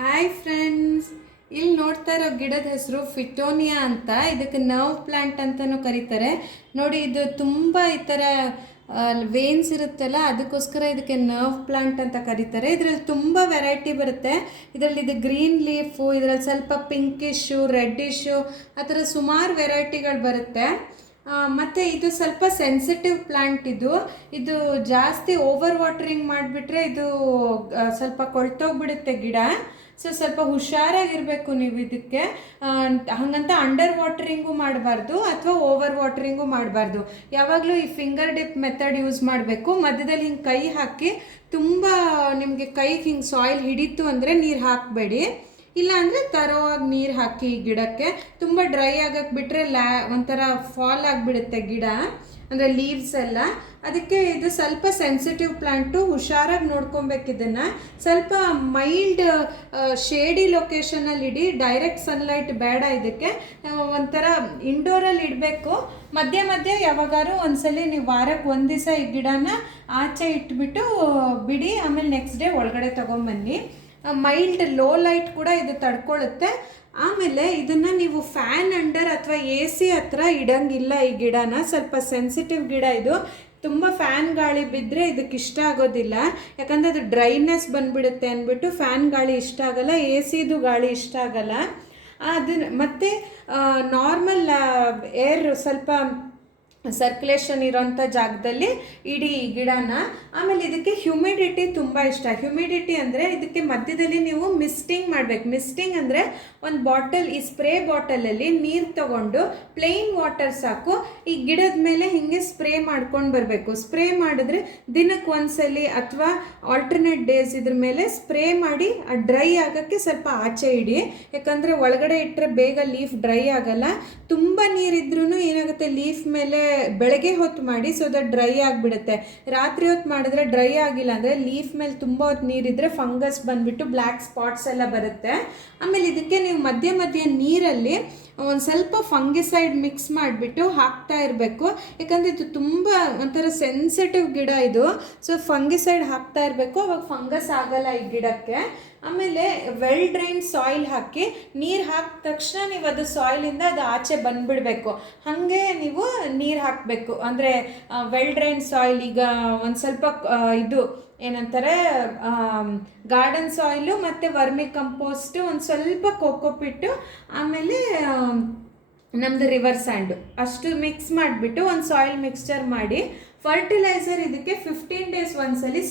Hi friends, ಇಲ್ಲಿ ನೋಡ್ತಾ ಇರೋ ಗಿಡದ ಹೆಸರು ಫಿಟೋನಿಯಾ ಅಂತ. ಇದಕ್ಕೆ ನರ್ವ್ ಪ್ಲಾಂಟ್ ಅಂತಲೂ ಕರೀತಾರೆ. ನೋಡಿ, ಇದು ತುಂಬ ಈ ಥರ ವೇನ್ಸ್ ಇರುತ್ತಲ್ಲ, ಅದಕ್ಕೋಸ್ಕರ ಇದಕ್ಕೆ ನರ್ವ್ ಪ್ಲಾಂಟ್ ಅಂತ ಕರೀತಾರೆ. ಇದರಲ್ಲಿ ತುಂಬ ವೆರೈಟಿ ಬರುತ್ತೆ. ಇದರಲ್ಲಿ ಇದು ಗ್ರೀನ್ ಲೀಫು, ಇದರಲ್ಲಿ ಸ್ವಲ್ಪ ಪಿಂಕಿಶು, ರೆಡ್ಡಿಶು, ಆ ಥರ ಸುಮಾರು ವೆರೈಟಿಗಳು ಬರುತ್ತೆ. ಮತ್ತು ಇದು ಸ್ವಲ್ಪ ಸೆನ್ಸಿಟಿವ್ ಪ್ಲಾಂಟ್. ಇದು ಜಾಸ್ತಿ ಓವರ್ ವಾಟರಿಂಗ್ ಮಾಡಿಬಿಟ್ರೆ ಇದು ಸ್ವಲ್ಪ ಕೊಳ್ತೋಗ್ಬಿಡುತ್ತೆ ಗಿಡ. ಸೊ ಸ್ವಲ್ಪ ಹುಷಾರಾಗಿರಬೇಕು ನೀವು ಇದಕ್ಕೆ. ಹಾಗಂತ ಅಂಡರ್ ವಾಟರಿಂಗು ಮಾಡಬಾರ್ದು ಅಥವಾ ಓವರ್ ವಾಟರಿಂಗು ಮಾಡಬಾರ್ದು. ಯಾವಾಗಲೂ ಈ ಫಿಂಗರ್ ಡಿಪ್ ಮೆಥಡ್ ಯೂಸ್ ಮಾಡಬೇಕು. ಮಧ್ಯದಲ್ಲಿ ಹಿಂಗೆ ಕೈ ಹಾಕಿ ತುಂಬ ನಿಮಗೆ ಕೈಗೆ ಹಿಂಗೆ ಸಾಯಿಲ್ ಹಿಡಿತು ಅಂದರೆ ನೀರು ಹಾಕಬೇಡಿ. ಇಲ್ಲಾಂದರೆ ತರೋವಾಗಿ ನೀರು ಹಾಕಿ ಈ ಗಿಡಕ್ಕೆ. ತುಂಬ ಡ್ರೈ ಆಗಕ್ಕೆ ಬಿಟ್ಟರೆ ಒಂಥರ ಫಾಲ್ ಆಗಿಬಿಡುತ್ತೆ ಗಿಡ, ಅಂದರೆ ಲೀವ್ಸ್ ಎಲ್ಲ. ಅದಕ್ಕೆ ಇದು ಸ್ವಲ್ಪ ಸೆನ್ಸಿಟಿವ್ ಪ್ಲಾಂಟು, ಹುಷಾರಾಗಿ ನೋಡ್ಕೊಬೇಕು ಇದನ್ನು. ಸ್ವಲ್ಪ ಮೈಲ್ಡ್ ಶೇಡಿ ಲೊಕೇಶನಲ್ಲಿ ಇಡಿ, ಡೈರೆಕ್ಟ್ ಸನ್ಲೈಟ್ ಬೇಡ ಇದಕ್ಕೆ. ಒಂಥರ ಇಂಡೋರಲ್ಲಿ ಇಡಬೇಕು. ಮಧ್ಯೆ ಮಧ್ಯೆ ಯಾವಾಗಾರು ಒಂದ್ಸಲಿ ನೀವು ವಾರಕ್ಕೆ ಒಂದು ದಿವಸ ಈ ಗಿಡನ ಆಚೆ ಇಟ್ಬಿಟ್ಟು ಬಿಡಿ, ಆಮೇಲೆ ನೆಕ್ಸ್ಟ್ ಡೇ ಒಳಗಡೆ ತೊಗೊಂಬನ್ನಿ. ಮೈಲ್ಡ್ ಲೋ ಲೈಟ್ ಕೂಡ ಇದು ತಡ್ಕೊಳ್ಳುತ್ತೆ. ಆಮೇಲೆ ಇದನ್ನು ನೀವು ಫ್ಯಾನ್ ಅಂಡರ್ ಅಥವಾ AC ಹತ್ರ ಇಡಂಗಿಲ್ಲ. ಈ ಗಿಡನ ಸ್ವಲ್ಪ ಸೆನ್ಸಿಟಿವ್ ಗಿಡ ಇದು. ತುಂಬ ಫ್ಯಾನ್ ಗಾಳಿ ಬಿದ್ದರೆ ಇದಕ್ಕೆ ಇಷ್ಟ ಆಗೋದಿಲ್ಲ, ಯಾಕಂದರೆ ಅದು ಡ್ರೈನೆಸ್ ಬಂದುಬಿಡುತ್ತೆ ಅಂದ್ಬಿಟ್ಟು ಫ್ಯಾನ್ ಗಾಳಿ ಇಷ್ಟ ಆಗಲ್ಲ, ACದು ಗಾಳಿ ಇಷ್ಟ ಆಗಲ್ಲ. ಅದನ್ನು ಮತ್ತು ನಾರ್ಮಲ್ ಏರ್ ಸ್ವಲ್ಪ ಸರ್ಕ್ಯುಲೇಷನ್ ಇರೋಂಥ ಜಾಗದಲ್ಲಿ ಇಡೀ ಈ ಗಿಡನ. ಆಮೇಲೆ ಇದಕ್ಕೆ ಹ್ಯುಮಿಡಿಟಿ ತುಂಬ ಇಷ್ಟ. ಹ್ಯುಮಿಡಿಟಿ ಅಂದರೆ ಇದಕ್ಕೆ ಮಧ್ಯದಲ್ಲಿ ನೀವು ಮಿಸ್ಟಿಂಗ್ ಮಾಡಬೇಕು. ಮಿಸ್ಟಿಂಗ್ ಅಂದರೆ ಒಂದು ಬಾಟಲ್, ಈ ಸ್ಪ್ರೇ ಬಾಟಲಲ್ಲಿ ನೀರು ತಗೊಂಡು ಪ್ಲೇನ್ ವಾಟರ್ ಸಾಕು, ಈ ಗಿಡದ ಮೇಲೆ ಹೀಗೆ ಸ್ಪ್ರೇ ಮಾಡ್ಕೊಂಡು ಬರಬೇಕು. ಸ್ಪ್ರೇ ಮಾಡಿದ್ರೆ ದಿನಕ್ಕೆ ಒಂದ್ಸಲಿ ಅಥವಾ ಆಲ್ಟರ್ನೇಟ್ ಡೇಸ್ ಇದ್ರ ಮೇಲೆ ಸ್ಪ್ರೇ ಮಾಡಿ ಡ್ರೈ ಆಗೋಕ್ಕೆ ಸ್ವಲ್ಪ ಆಚೆ ಇಡಿ. ಯಾಕಂದರೆ ಒಳಗಡೆ ಇಟ್ಟರೆ ಬೇಗ ಲೀಫ್ ಡ್ರೈ ಆಗಲ್ಲ. ತುಂಬ ನೀರಿದ್ರೂ ಏನಾಗುತ್ತೆ, ಲೀಫ್ ಮೇಲೆ ಬೆಳಗ್ಗೆ ಹೊತ್ತು ಮಾಡಿ, ಸೊ ದಟ್ ಡ್ರೈ ಆಗಿಬಿಡುತ್ತೆ. ರಾತ್ರಿ ಹೊತ್ತು ಮಾಡಿದ್ರೆ ಡ್ರೈ ಆಗಿಲ್ಲ ಅಂದರೆ ಲೀಫ್ ಮೇಲೆ ತುಂಬ ಹೊತ್ತು ನೀರಿದ್ರೆ ಫಂಗಸ್ ಬಂದುಬಿಟ್ಟು ಬ್ಲ್ಯಾಕ್ ಸ್ಪಾಟ್ಸ್ ಎಲ್ಲ ಬರುತ್ತೆ. ಆಮೇಲೆ ಇದಕ್ಕೆ ನೀವು ಮಧ್ಯೆ ಮಧ್ಯೆ ನೀರಲ್ಲಿ ಒಂದು ಸ್ವಲ್ಪ ಫಂಗಿಸೈಡ್ ಮಿಕ್ಸ್ ಮಾಡಿಬಿಟ್ಟು ಹಾಕ್ತಾ ಇರಬೇಕು. ಯಾಕಂದರೆ ಇದು ತುಂಬ ಒಂಥರ ಸೆನ್ಸಿಟಿವ್ ಗಿಡ ಇದು. ಸೊ ಫಂಗಿಸೈಡ್ ಹಾಕ್ತಾ ಇರಬೇಕು, ಅವಾಗ ಫಂಗಸ್ ಆಗಲ್ಲ ಈ ಗಿಡಕ್ಕೆ. ಆಮೇಲೆ ವೆಲ್ ಡ್ರೈನ್ ಸಾಯಿಲ್ ಹಾಕಿ, ನೀರು ಹಾಕಿದ ತಕ್ಷಣ ನೀವು ಅದು ಸಾಯಿಲಿಂದ ಅದು ಆಚೆ ಬಂದುಬಿಡಬೇಕು. ಹಾಗೆ ನೀವು ನೀರು ಹಾಕಬೇಕು. ಅಂದರೆ ವೆಲ್ ಡ್ರೈನ್ ಸಾಯಿಲ್, ಈಗ ಒಂದು ಸ್ವಲ್ಪ ಇದು ಏನಂತಾರೆ ಗಾರ್ಡನ್ ಸಾಯಿಲು ಮತ್ತು ವರ್ಮಿ ಕಂಪೋಸ್ಟು, ಒಂದು ಸ್ವಲ್ಪ ಕೋಕೋಪಿಟ್ಟು, ಆಮೇಲೆ ನಮ್ಮದು ರಿವರ್ ಸ್ಯಾಂಡು ಅಷ್ಟು ಮಿಕ್ಸ್ ಮಾಡಿಬಿಟ್ಟು ಒಂದು ಸಾಯಿಲ್ ಮಿಕ್ಸ್ಚರ್ ಮಾಡಿ, ಫರ್ಟಿಲೈಸರ್ ಇದಕ್ಕೆ 15 days ಒಂದ್ಸಲಿ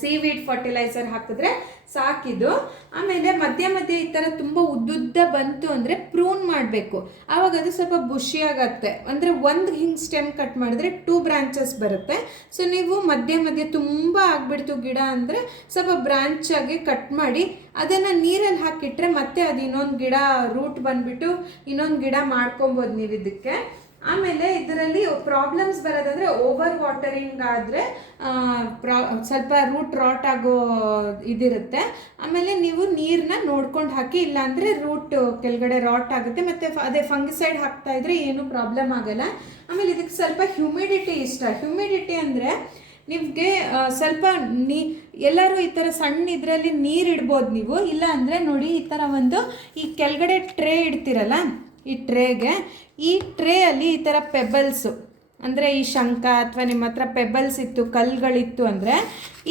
ಸೀವೀಡ್ ಫರ್ಟಿಲೈಸರ್ ಹಾಕಿದ್ರೆ ಸಾಕಿದು. ಆಮೇಲೆ ಮಧ್ಯ ಮಧ್ಯೆ ಈ ಥರ ತುಂಬ ಉದ್ದುದ್ದ ಬಂತು ಅಂದರೆ ಪ್ರೂನ್ ಮಾಡಬೇಕು. ಆವಾಗ ಅದು ಸ್ವಲ್ಪ ಬುಷಿಯಾಗತ್ತೆ. ಅಂದರೆ ಒಂದು ಹಿಂಗೆ ಸ್ಟೆಮ್ ಕಟ್ ಮಾಡಿದ್ರೆ 2 branches ಬರುತ್ತೆ. ಸೊ ನೀವು ಮಧ್ಯೆ ಮಧ್ಯೆ ತುಂಬ ಆಗಿಬಿಡ್ತು ಗಿಡ ಅಂದರೆ ಸ್ವಲ್ಪ ಬ್ರಾಂಚಾಗಿ ಕಟ್ ಮಾಡಿ ಅದನ್ನು ನೀರಲ್ಲಿ ಹಾಕಿಟ್ರೆ ಮತ್ತೆ ಅದು ಇನ್ನೊಂದು ಗಿಡ ರೂಟ್ ಬಂದುಬಿಟ್ಟು ಇನ್ನೊಂದು ಗಿಡ ಮಾಡ್ಕೊಬೋದು ನೀವು ಇದಕ್ಕೆ. ಆಮೇಲೆ ಇದರಲ್ಲಿ ಪ್ರಾಬ್ಲಮ್ಸ್ ಬರೋದಂದರೆ ಓವರ್ ವಾಟರಿಂಗ್ ಆದರೆ ಸ್ವಲ್ಪ ರೂಟ್ ರಾಟ್ ಆಗೋ ಇದಿರುತ್ತೆ. ಆಮೇಲೆ ನೀವು ನೀರನ್ನ ನೋಡ್ಕೊಂಡು ಹಾಕಿ, ಇಲ್ಲಾಂದರೆ ರೂಟ್ ಕೆಳಗಡೆ ರಾಟ್ ಆಗುತ್ತೆ. ಮತ್ತು ಅದೇ ಫಂಗಿಸೈಡ್ ಹಾಕ್ತಾ ಇದ್ರೆ ಏನೂ ಪ್ರಾಬ್ಲಮ್ ಆಗಲ್ಲ. ಆಮೇಲೆ ಇದಕ್ಕೆ ಸ್ವಲ್ಪ ಹ್ಯುಮಿಡಿಟಿ ಇಷ್ಟ. ಹ್ಯುಮಿಡಿಟಿ ಅಂದರೆ ನಿಮಗೆ ಸ್ವಲ್ಪ ಎಲ್ಲರೂ ಈ ಥರ ಸಣ್ಣ ಇದರಲ್ಲಿ ನೀರು ಇಡ್ಬೋದು ನೀವು. ಇಲ್ಲ ಅಂದರೆ ನೋಡಿ, ಈ ಥರ ಒಂದು ಈ ಕೆಳಗಡೆ ಟ್ರೇ ಇಡ್ತೀರಲ್ಲ, ಈ ಟ್ರೇಗೆ, ಈ ಟ್ರೇಯಲ್ಲಿ ಈ ಥರ ಪೆಬಲ್ಸು, ಅಂದರೆ ಈ ಶಂಖ ಅಥವಾ ನಿಮ್ಮ ಹತ್ರ ಪೆಬಲ್ಸ್ ಇತ್ತು, ಕಲ್ಲುಗಳಿತ್ತು ಅಂದರೆ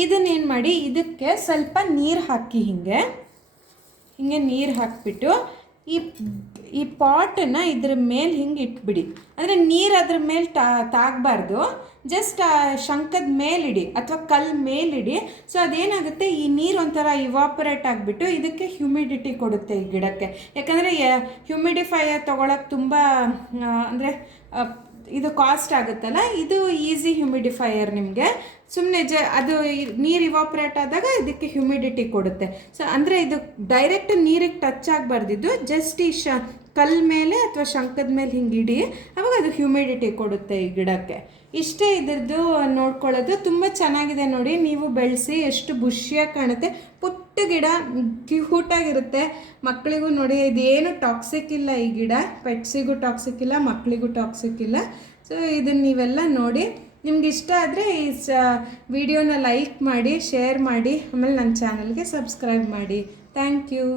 ಇದನ್ನೇನು ಮಾಡಿ, ಇದಕ್ಕೆ ಸ್ವಲ್ಪ ನೀರು ಹಾಕಿ ಹಿಂಗೆ ನೀರು ಹಾಕಿಬಿಟ್ಟು ಈ ಪಾಟನ್ನು ಇದ್ರ ಮೇಲೆ ಹಿಂಗೆ ಇಟ್ಬಿಡಿ. ಅಂದರೆ ನೀರು ಅದ್ರ ಮೇಲೆ ತಾಗಬಾರ್ದು, ಜಸ್ಟ್ ಆ ಶಂಖದ ಮೇಲಿಡಿ ಅಥವಾ ಕಲ್ಲು ಮೇಲಿಡಿ. ಸೊ ಅದೇನಾಗುತ್ತೆ, ಈ ನೀರು ಒಂಥರ ಇವಾಪರೇಟ್ ಆಗಿಬಿಟ್ಟು ಇದಕ್ಕೆ ಹ್ಯುಮಿಡಿಟಿ ಕೊಡುತ್ತೆ ಈ ಗಿಡಕ್ಕೆ. ಯಾಕಂದರೆ ಹ್ಯುಮಿಡಿಫೈಯರ್ ತೊಗೊಳಕ್ಕೆ ತುಂಬ ಅಂದರೆ ಇದು ಕಾಸ್ಟ್ ಆಗುತ್ತಲ್ಲ, ಇದು ಈಸಿ ಹ್ಯುಮಿಡಿಫೈಯರ್ ನಿಮಗೆ. ಸುಮ್ಮನೆ ಅದು ನೀರು ಇವಾಪ್ರೇಟ್ ಆದಾಗ ಇದಕ್ಕೆ ಹ್ಯುಮಿಡಿಟಿ ಕೊಡುತ್ತೆ. ಸೊ ಅಂದರೆ ಇದು ಡೈರೆಕ್ಟ್ ನೀರಿಗೆ ಟಚ್ ಆಗಬಾರ್ದಿದ್ದು, ಜಸ್ಟ್ ಈ ಕಲ್ಲು ಮೇಲೆ ಅಥವಾ ಶಂಖದ ಮೇಲೆ ಹಿಂಗೆ ಇಡಿ, ಅವಾಗ ಅದು ಹ್ಯುಮಿಡಿಟಿ ಕೊಡುತ್ತೆ ಈ ಗಿಡಕ್ಕೆ. ಇಷ್ಟೇ ಇದ್ರದ್ದು ನೋಡ್ಕೊಳ್ಳೋದು. ತುಂಬ ಚೆನ್ನಾಗಿದೆ ನೋಡಿ, ನೀವು ಬೆಳೆಸಿ, ಎಷ್ಟು ಬುಷಿಯಾಗಿ ಕಾಣುತ್ತೆ. ಪುಟ್ಟ ಗಿಡ, ಕ್ಯೂಟಾಗಿರುತ್ತೆ. ಮಕ್ಕಳಿಗೂ ನೋಡಿ, ಇದೇನು ಟಾಕ್ಸಿಕ್ ಇಲ್ಲ ಈ ಗಿಡ, ಪೆಟ್ಸಿಗೂ ಟಾಕ್ಸಿಕ್ ಇಲ್ಲ, ಮಕ್ಕಳಿಗೂ ಟಾಕ್ಸಿಕ್ ಇಲ್ಲ. ಸೊ ಇದನ್ನು ನೀವೆಲ್ಲ ನೋಡಿ ನಿಮ್ಗೆ ಇಷ್ಟ ಆದರೆ ಈ ವಿಡಿಯೋನ ಲೈಕ್ ಮಾಡಿ, ಶೇರ್ ಮಾಡಿ, ಆಮೇಲೆ ನನ್ನ ಚಾನಲ್ಗೆ ಸಬ್ಸ್ಕ್ರೈಬ್ ಮಾಡಿ. Thank you.